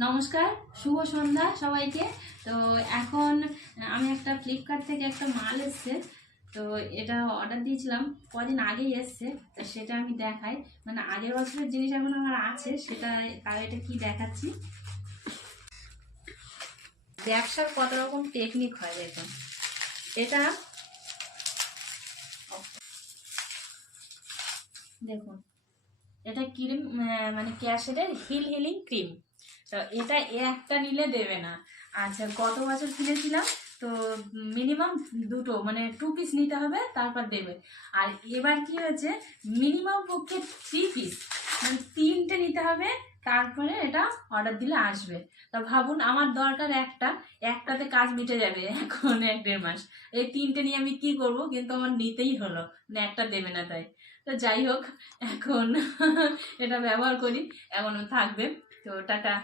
নমস্কার, শুভ সন্ধ্যা সবাইকে। তো এখন আমি একটা ফ্লিপকার্ট থেকে একটা মাল এসছে, তো এটা অর্ডার দিয়েছিলাম, কদিন আগেই এসছে। তো সেটা আমি দেখাই, মানে আগের বছরের জিনিস এখন আমার আছে, সেটা তার এটা কি দেখাচ্ছি। ব্যবসার কত রকম টেকনিক হয় দেখুন। এটা দেখুন, এটা ক্রিম, মানে ক্যাশেটের হিল হিলিং ক্রিম। তো এটা একটা নিলে দেবে না। আচ্ছা, গত বছর কিনেছিলাম, তো মিনিমাম দুটো মানে 2 পিস নিতে হবে, তারপর দেবে। আর এবার কি হয়েছে, মিনিমাম পক্ষে 3 পিস মানে 3টে নিতে হবে, তারপরে এটা অর্ডার দিলে আসবে। তা ভাবুন, আমার দরকার একটাতে কাজ মিটে যাবে এখন 1-1.5 মাস। এই 3টে নিয়ে আমি কি করব, কিন্তু আমার নিতেই হলো, মানে একটা দেবে না তাই। তো যাই হোক, এখন এটা ব্যবহার করি, এমনও থাকবে। তো টাটা।